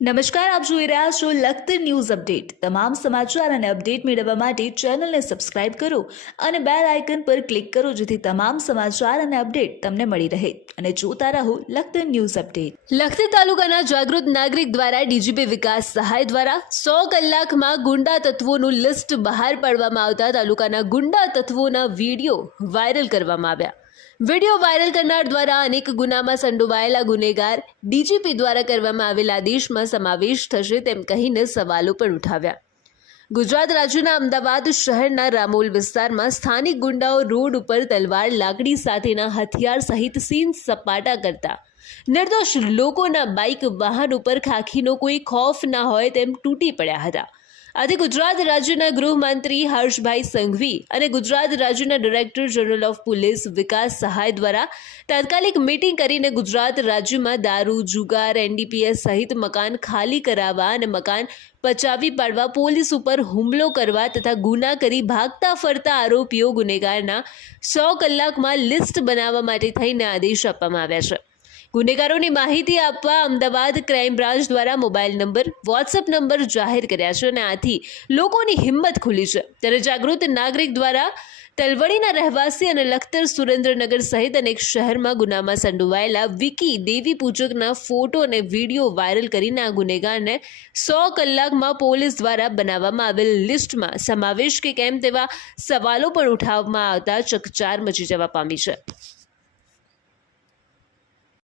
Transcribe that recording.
નમસ્કાર, આપ જોઈ રહ્યા છો લખતર ન્યૂઝ અપડેટ. તમામ સમાચાર અને અપડેટ મેળવવા માટે ચેનલને સબસ્ક્રાઇબ કરો અને બેલ આઇકન પર ક્લિક કરો જેથી તમામ સમાચાર અને અપડેટ તમને મળી રહે. અને જોતા રહો લખત ન્યૂઝ અપડેટ. લખતર તાલુકાના જાગૃત નાગરિક દ્વારા ડીજીપી વિકાસ સહાય દ્વારા સો કલાકમાં ગુંડા તત્વોનું લિસ્ટ બહાર પાડવામાં આવતા તાલુકાના ગુંડા તત્વોના વીડિયો વાયરલ કરવામાં આવ્યા. વીડિયો વાયરલ કરનાર દ્વારા અનેક ગુનામાં સંડોવાયેલા ગુનેગાર ડીજીપી દ્વારા કરવામાં આવેલા આદેશમાં સમાવેશ થશે તેમ કહીને સવાલો પણ ઉઠાવ્યા. ગુજરાત રાજ્યના અમદાવાદ શહેરના રામોલ વિસ્તારમાં સ્થાનિક ગુંડાઓ રોડ ઉપર તલવાર લાકડી સાથેના હથિયાર સહિત સીન સપાટા કરતા. નિર્દોષ લોકોના બાઇક વાહન ઉપર ખાખીનો કોઈ ખોફ ના હોય તેમ તૂટી પડ્યા હતા. આથી ગુજરાત રાજ્યના ગૃહમંત્રી હર્ષભાઈ સંઘવી અને ગુજરાત રાજ્યના director general of police Vikas Sahay દ્વારા તાત્કાલિક મીટિંગ કરીને ગુજરાત રાજ્યમાં દારૂ, જુગાર, એનડીપીએસ સહિત મકાન ખાલી કરાવવા અને મકાન પચાવી પાડવા, પોલીસ ઉપર હુમલો કરવા તથા ગુના કરી ભાગતા ફરતા આરોપીઓ ગુનેગારના સો કલાકમાં લિસ્ટ બનાવવા માટે થઈને આદેશ આપવામાં આવ્યા છે. ગુનેગારોની માહિતી આપવા અમદાવાદ ક્રાઇમ બ્રાન્ચ દ્વારા મોબાઈલ નંબર, વોટ્સએપ નંબર જાહેર કર્યા છે અને આથી લોકોની હિંમત ખુલી છે. ત્યારે જાગૃત નાગરિક દ્વારા તલવડીના રહેવાસી અને લખતર સુરેન્દ્રનગર સહિત અનેક શહેરમાં ગુનામાં સંડોવાયેલા વિકી દેવી પૂજકના ફોટો અને વીડિયો વાયરલ કરીને આ ગુનેગારને સો કલાકમાં પોલીસ દ્વારા બનાવવામાં આવેલ લિસ્ટમાં સમાવેશ કે કેમ તેવા સવાલો પણ ઉઠાવવામાં આવતા ચકચાર મચી જવા પામી છે.